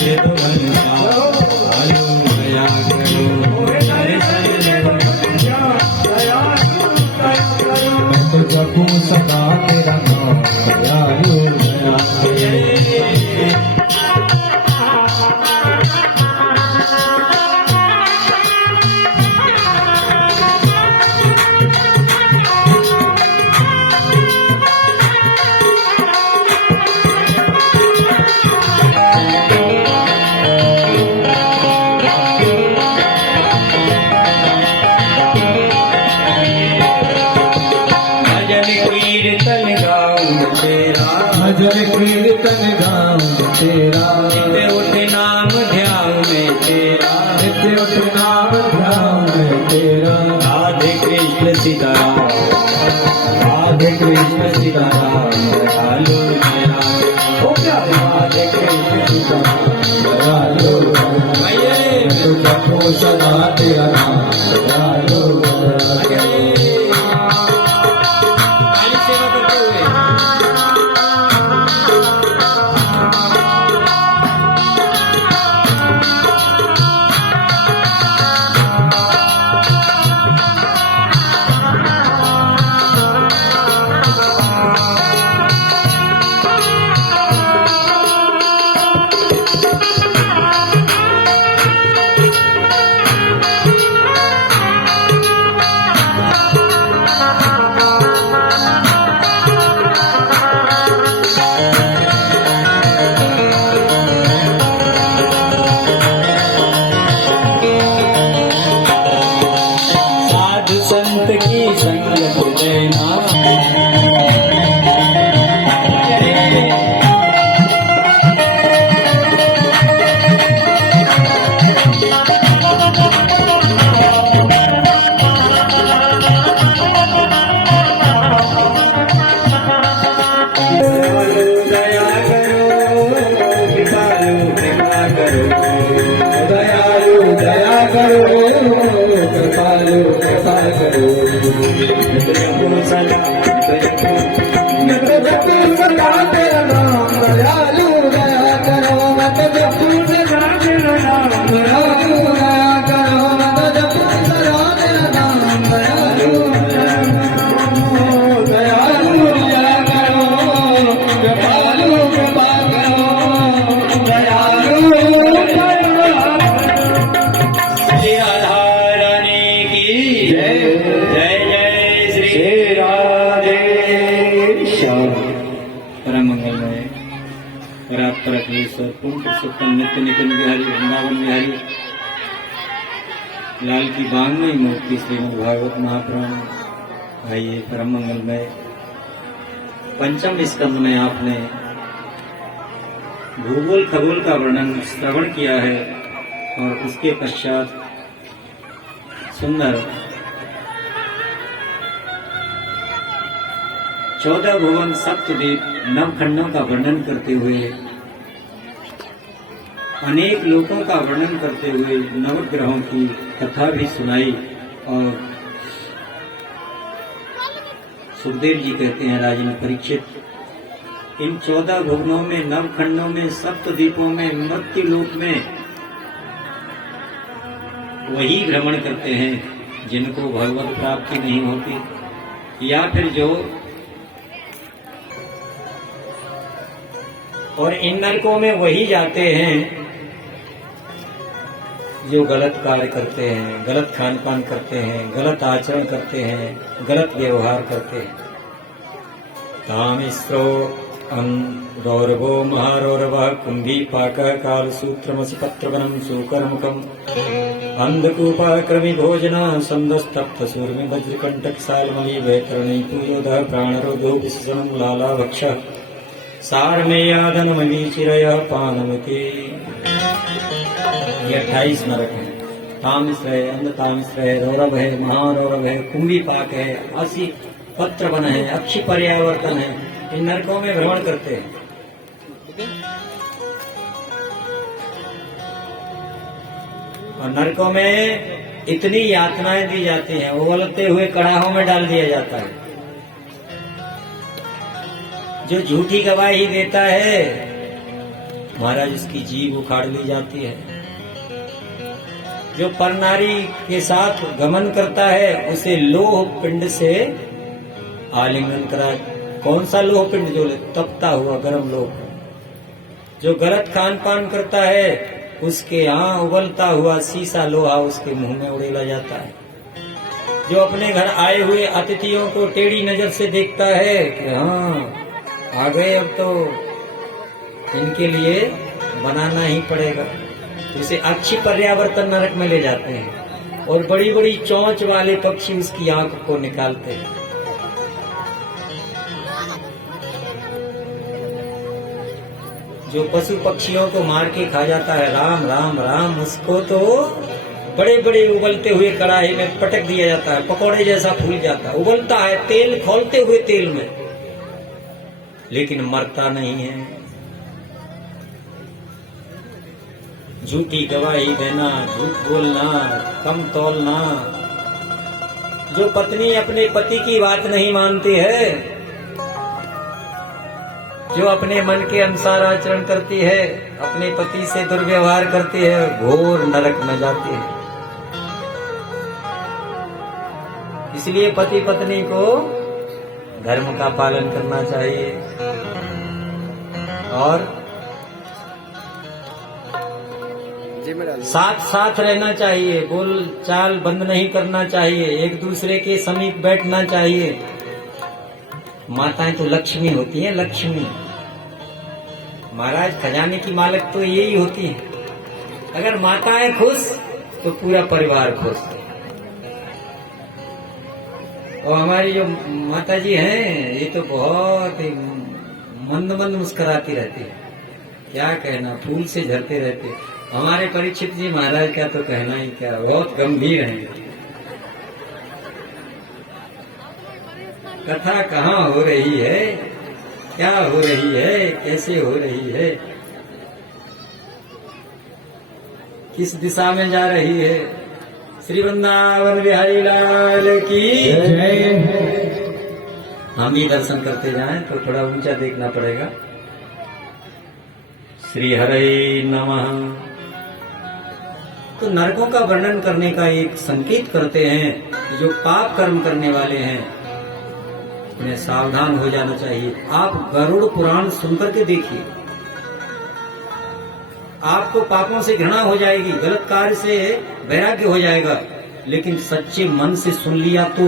ये तो आलू दया करो मैं तो जपूं सदा तेरा नाम दयालु दया करो। भजन कीर्तन गाऊं तेरा नित्य उठ नाम ध्यान में तेरा नित्य उठ नाम ध्यान में तेरा राधे कृष्ण सीताराम राधे कृष्ण सीताराम दयालु दयालु राधे कृष्ण सीताराम दयालु तो जपो सदा तेरा नाम दयालु संत की संगत लेना दया करो कृपालु कृपा करो मैं तो जपूं सदा तेरा नाम दयालु दया करो मैं तो जपूं सदा तेरा नाम दयालु दया करो मैं तो जपूं सदा तेरा नाम दयालु दयालु दया करो कृपालु कृपा करो दयालु परम मंगलमय परात्परेश्वर पूर्ण पुरुषोत्तम नित्य निकुंज बिहारी वृंदावन बिहारी लाल की बांगमयी मूर्ति श्रीमद् भागवत महापुराण। आइए परम मंगलमय पंचम स्कंद में आपने भूगोल खगोल का वर्णन श्रवण किया है और उसके पश्चात सुंदर 14 भुवन सप्तद्वीप नवखंडों का वर्णन करते हुए अनेक लोकों का वर्णन करते हुए नवग्रहों की कथा भी सुनाई। और सुखदेव जी कहते हैं राजन परीक्षित इन 14 भुवनों में नवखंडों में सप्तद्वीपों में मृत्यु लोक में वही भ्रमण करते हैं जिनको भगवत प्राप्ति नहीं होती या फिर जो और इन नरकों में वही जाते हैं जो गलत कार्य करते हैं गलत खान पान करते हैं गलत आचरण करते हैं गलत व्यवहार करते हैं। तामिस्रो रौरवो महारौरवः कुंभीपाकः कालसूत्रमसि पत्रवनं सूकरमुखम् अंधकूपः क्रमिभोजनः सन्दस्तप्तसूर्मि वज्रकण्टकशाल्मली वैतरणी पूयोधः प्राणरोधो विशनं लालाभक्षः सारमेयाधनमवीचिरयः पानमति। 28 नरक है। तामिस है, अंधतामिस है, रौरव है, महारौरव है, कुंभीपाक है, असी पत्रवन है, अक्षी पर्यावर्तन है। इन नरकों में भ्रमण करते हैं। और नरकों में इतनी यातनाएं दी जाती हैं, उबलते हुए कड़ाहों में डाल दिया जाता है। जो झूठी गवाही देता है महाराज उसकी जीभ उखाड़ ली जाती है। जो परनारी के साथ गमन करता है उसे लोह पिंड से आलिंगन करा। कौन सा लोह पिंड? जो तपता हुआ गर्म लोह। जो गलत खान पान करता है उसके यहाँ उबलता हुआ सीसा लोहा उसके मुंह में उड़ेला जाता है। जो अपने घर आए हुए अतिथियों को टेढ़ी नजर से देखता है कि हाँ आ गए, अब तो इनके लिए बनाना ही पड़ेगा, तो उसे अच्छी पर्यावर्तन नरक में ले जाते हैं और बड़ी बड़ी चोंच वाले पक्षी उसकी आंख को निकालते हैं। जो पशु पक्षियों को मार के खा जाता है, राम राम राम, उसको तो बड़े बड़े उबलते हुए कढ़ाई में पटक दिया जाता है, पकौड़े जैसा फूल जाता है, उबलता है तेल खौलते हुए तेल में, लेकिन मरता नहीं है। झूठी गवाही देना, झूठ बोलना, कम तौलना। जो पत्नी अपने पति की बात नहीं मानती है, जो अपने मन के अनुसार आचरण करती है, अपने पति से दुर्व्यवहार करती है, घोर नरक में जाती है। इसलिए पति पत्नी को धर्म का पालन करना चाहिए और साथ साथ रहना चाहिए, बोल चाल बंद नहीं करना चाहिए, एक दूसरे के समीप बैठना चाहिए। माताएं तो लक्ष्मी होती हैं, लक्ष्मी। महाराज खजाने की मालिक तो यही होती है। अगर माताएं खुश तो पूरा परिवार खुश। और हमारी जो माता जी हैं ये तो बहुत ही मंद मंद मुस्कुराती रहती है, क्या कहना, फूल से झरते रहते। हमारे परीक्षित जी महाराज का तो कहना ही क्या, बहुत गंभीर हैं। कथा कहाँ हो रही है, क्या हो रही है, कैसे हो रही है, किस दिशा में जा रही है। श्री वृंदावन बिहारी लाल की जय। हम भी दर्शन करते जाएं तो थोड़ा ऊंचा देखना पड़ेगा। श्री हरे नमः। तो नरकों का वर्णन करने का एक संकेत करते हैं कि जो पाप कर्म करने वाले हैं उन्हें सावधान हो जाना चाहिए। आप गरुड़ पुराण सुनकर के देखिए, आपको पापों से घृणा हो जाएगी, गलत कार्य से वैराग्य हो जाएगा, लेकिन सच्चे मन से सुन लिया तो।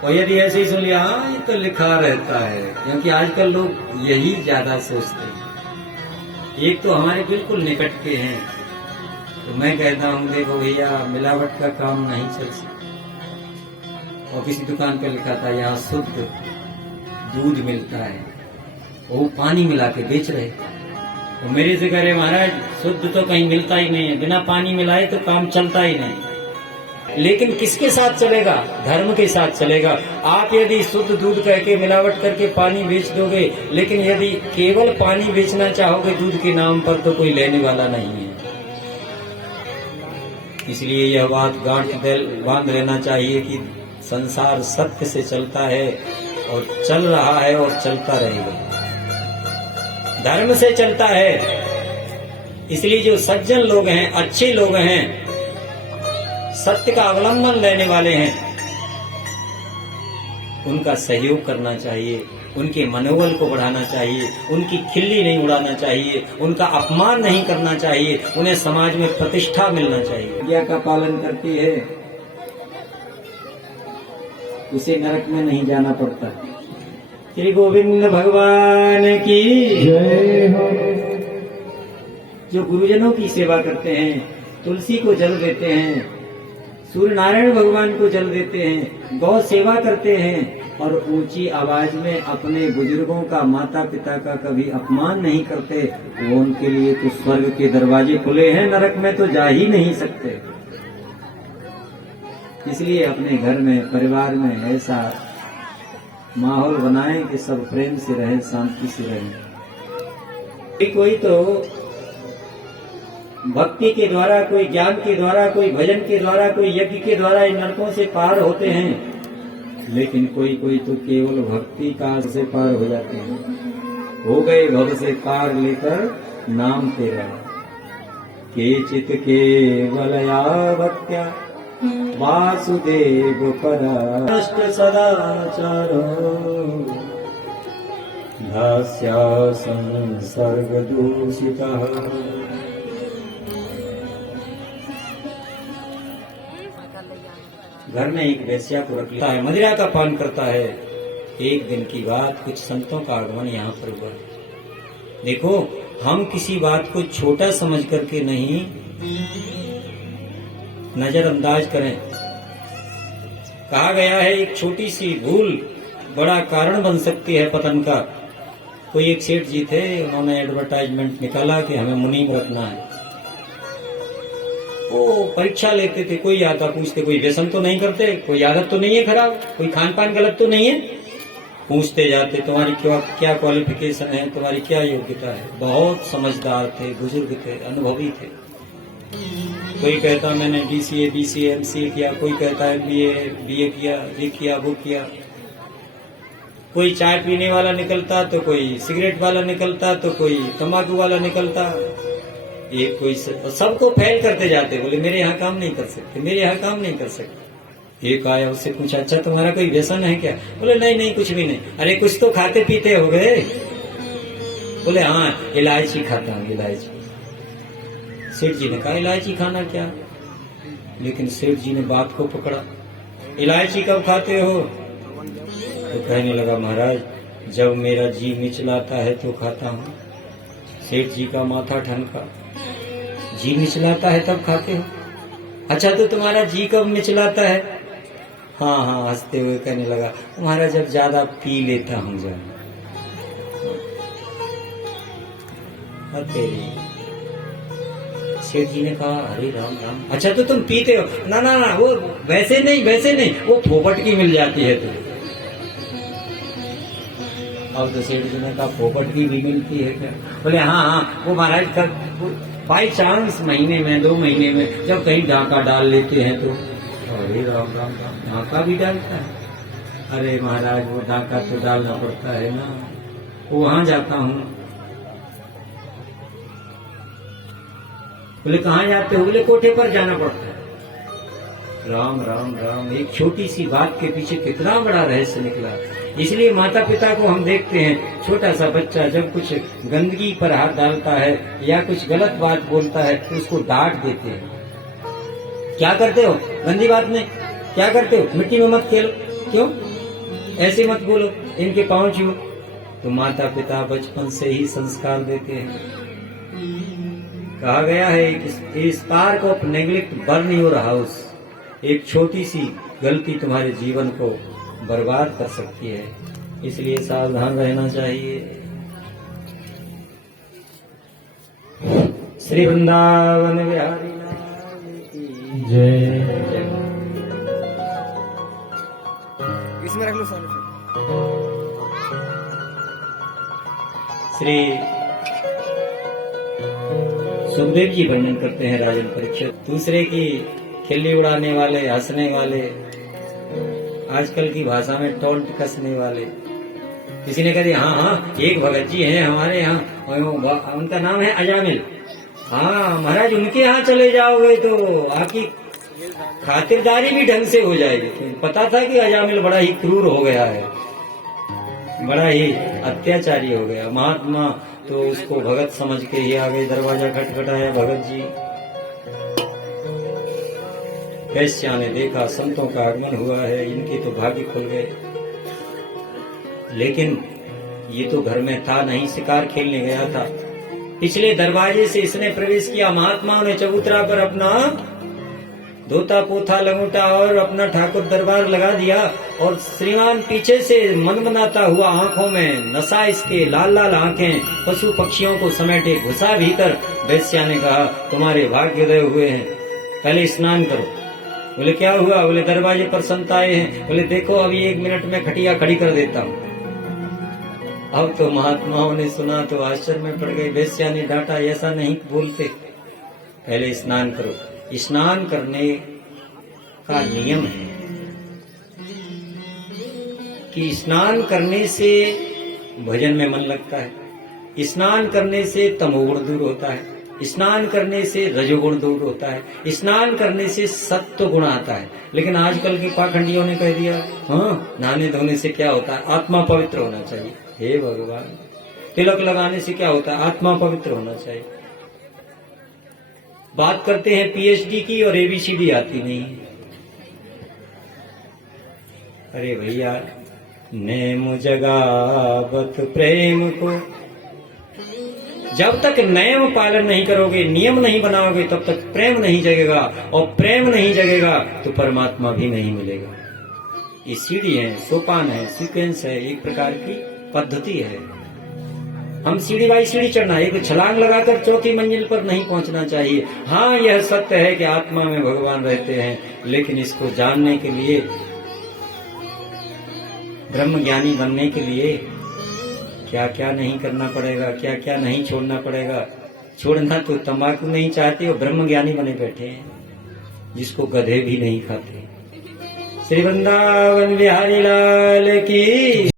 और यदि ऐसे ही सुन लिया, हाँ ये तो लिखा रहता है, क्योंकि आजकल लोग यही ज्यादा सोचते हैं। एक तो हमारे बिल्कुल निकट के हैं, तो मैं कहता हूँ देखो भैया, मिलावट का काम नहीं चल सकता। और किसी दुकान पे लिखा था यहाँ शुद्ध दूध मिलता है, वो पानी मिला के बेच रहे। तो मेरे से कह रहे महाराज शुद्ध तो कहीं मिलता ही नहीं है, बिना पानी मिलाए तो काम चलता ही नहीं। लेकिन किसके साथ चलेगा? धर्म के साथ चलेगा। आप यदि शुद्ध दूध कह के मिलावट करके पानी बेच दोगे, लेकिन यदि केवल पानी बेचना चाहोगे दूध के नाम पर, तो कोई लेने वाला नहीं है। इसलिए यह बात गांठ बांध लेना चाहिए कि संसार सत्य से चलता है और चल रहा है और चलता रहेगा, धर्म से चलता है। इसलिए जो सज्जन लोग हैं, अच्छे लोग हैं, सत्य का अवलंबन लेने वाले हैं, उनका सहयोग करना चाहिए, उनके मनोबल को बढ़ाना चाहिए, उनकी खिल्ली नहीं उड़ाना चाहिए, उनका अपमान नहीं करना चाहिए, उन्हें समाज में प्रतिष्ठा मिलना चाहिए। आज्ञा का पालन करती है उसे नरक में नहीं जाना पड़ता। श्री गोविंद भगवान की जय हो। जो गुरुजनों की सेवा करते हैं, तुलसी को जल देते हैं, सूर्य नारायण भगवान को जल देते हैं, गौ सेवा करते हैं और ऊंची आवाज में अपने बुजुर्गों का, माता पिता का कभी अपमान नहीं करते, वो उनके लिए तो स्वर्ग के दरवाजे खुले हैं, नरक में तो जा ही नहीं सकते। इसलिए अपने घर में, परिवार में ऐसा माहौल बनाएं कि सब प्रेम से रहें, शांति से रहें। कोई तो भक्ति के द्वारा, कोई ज्ञान के द्वारा, कोई भजन के द्वारा, कोई यज्ञ के द्वारा इन नरकों से पार होते हैं, लेकिन कोई कोई तो केवल भक्ति का से पार हो जाते हैं। हो गए भव से पार लेकर नाम तेरा। केचित केवलयावत्या वासुदेव पराष्ट सदाचारो दास्या संसर्ग दूषितः। घर में एक वेश्या को रख लेता है, मदिरा का पान करता है। एक दिन की बात, कुछ संतों का आगमन यहाँ पर हुआ। देखो, हम किसी बात को छोटा समझ करके नहीं नजरअंदाज करें। कहा गया है एक छोटी सी भूल बड़ा कारण बन सकती है पतन का। कोई एक सेठ जी थे, उन्होंने एडवर्टाइजमेंट निकाला कि हमें मुनीम रखना है। वो परीक्षा लेते थे, कोई आता पूछते कोई व्यसन तो नहीं करते, कोई आदत तो नहीं है खराब, कोई खान पान गलत तो नहीं है। पूछते जाते तुम्हारी क्या क्वालिफिकेशन है, तुम्हारी क्या योग्यता है। बहुत समझदार थे, बुजुर्ग थे, अनुभवी थे। कोई कहता मैंने DCA BCA MCA किया, कोई कहता है BA किया, ये किया वो किया। कोई चाय पीने वाला निकलता तो कोई सिगरेट वाला निकलता तो कोई तंबाकू वाला निकलता। एक कोई सबको फेल करते जाते, बोले मेरे यहाँ काम नहीं कर सकते, मेरे यहाँ काम नहीं कर सकते। एक आया, उससे पूछा अच्छा तुम्हारा कोई व्यसन है क्या? बोले नहीं नहीं कुछ भी नहीं। अरे कुछ तो खाते पीते हो गए? बोले हाँ इलायची खाता हूँ, इलायची। सेठ जी ने कहा इलायची खाना क्या? लेकिन सेठ जी ने बात को पकड़ा, इलायची कब खाते हो? तो कहने लगा महाराज जब मेरा जी मिचलाता है तो खाता हूँ। सेठ जी का माथा ठनका, जी मिचलाता है तब खाते हो? अच्छा तो तुम्हारा जी कब मिचलाता है? हाँ हाँ हंसते हुए कहने लगा तुम्हारा जब ज्यादा पी लेता हूँ जब। तेरी सेठ जी ने कहा अरे राम राम, अच्छा तो तुम पीते हो? ना ना ना वो वैसे नहीं, वो फोपट की मिल जाती है तो। अब तो सेठ जी ने कहा फोपट की भी मिलती है क्या? बोले हाँ हाँ वो महाराज का बाई चांस महीने में 2 महीने में जब कहीं डाका डाल लेते हैं तो। अरे राम राम राम, डाका भी डालता है? अरे महाराज वो डाका तो डालना पड़ता है ना, वो वहां जाता हूँ। बोले कहाँ जाते हो? बोले कोठे पर जाना पड़ता है। राम राम राम, एक छोटी सी बात के पीछे कितना बड़ा रहस्य निकला। इसलिए माता पिता को हम देखते हैं, छोटा सा बच्चा जब कुछ गंदगी पर हाथ डालता है या कुछ गलत बात बोलता है तो उसको डांट देते हैं। क्या करते हो गंदी बात में? क्या करते हो? मिट्टी में मत खेलो, क्यों ऐसे मत बोलो, इनके पांव छुओ। तो माता पिता बचपन से ही संस्कार देते हैं। कहा गया है spark of neglect burn your house. एक छोटी सी गलती तुम्हारे जीवन को बर्बाद कर सकती है, इसलिए सावधान रहना चाहिए। श्री वृंदावन बिहारी जय। इसमें रख लो सारे। श्री सुखदेव जी वर्णन करते हैं राजन परीक्षित, दूसरे की खिल्ली उड़ाने वाले, हंसने वाले, आजकल की भाषा में टोंट कसने वाले। किसी ने कह दिया हाँ हाँ एक भगत जी हैं हमारे यहाँ, उनका नाम है अजामिल। हाँ महाराज उनके यहाँ चले जाओगे तो आपकी खातिरदारी भी ढंग से हो जाएगी। तो पता था कि अजामिल बड़ा ही क्रूर हो गया है, बड़ा ही अत्याचारी हो गया। महात्मा तो उसको भगत समझ के ही आ गए, दरवाजा खटखटाया, भगत जी। वैश्या ने देखा संतों का आगमन हुआ है, इनके तो भाग्य खुल गए। लेकिन ये तो घर में था नहीं, शिकार खेलने गया था। पिछले दरवाजे से इसने प्रवेश किया। महात्माओं ने चबूतरा पर अपना धोता पोथा लंगोटा और अपना ठाकुर दरबार लगा दिया और श्रीमान पीछे से मनमनाता हुआ, आंखों में नशा इसके, लाल लाल आंखें पशु पक्षियों को समेटे घुसा भीतर। वैश्या ने कहा तुम्हारे भाग्योदय हुए हैं, पहले स्नान करो। बोले क्या हुआ? बोले दरवाजे पर संत आए हैं। बोले देखो अभी 1 मिनट में खटिया खड़ी कर देता हूँ। अब तो महात्माओं ने सुना तो आश्चर्य में पड़ गए। वैश्या ने डांटा ऐसा नहीं बोलते, पहले स्नान करो। स्नान करने का नियम है कि स्नान करने से भजन में मन लगता है, स्नान करने से तमोगुण दूर होता है, स्नान करने से रजोगुण दूर होता है, स्नान करने से सत्व गुण आता है। लेकिन आजकल के पाखंडियों ने कह दिया हाँ नहाने धोने से क्या होता है, आत्मा पवित्र होना चाहिए। हे भगवान, तिलक लगाने से क्या होता है, आत्मा पवित्र होना चाहिए। बात करते हैं पीएचडी की और एबीसीडी आती नहीं। अरे भैया, नेम जगावत प्रेम को, जब तक नियम पालन नहीं करोगे, नियम नहीं बनाओगे, तब तक प्रेम नहीं जगेगा, और प्रेम नहीं जगेगा तो परमात्मा भी नहीं मिलेगा। ये सीढ़ी है, सोपान है, सीक्वेंस है, एक प्रकार की पद्धति है। हम सीढ़ी बाई सीढ़ी चढ़ना है, एक छलांग लगाकर चौथी मंजिल पर नहीं पहुंचना चाहिए। हाँ, यह सत्य है कि आत्मा में भगवान रहते हैं, लेकिन इसको जानने के लिए, ब्रह्म ज्ञानी बनने के लिए क्या क्या नहीं करना पड़ेगा, क्या क्या नहीं छोड़ना पड़ेगा। छोड़ना तो तंबाकू नहीं चाहते और ब्रह्म ज्ञानी बने बैठे हैं, जिसको गधे भी नहीं खाते। श्री वृंदावन बिहारी लाल की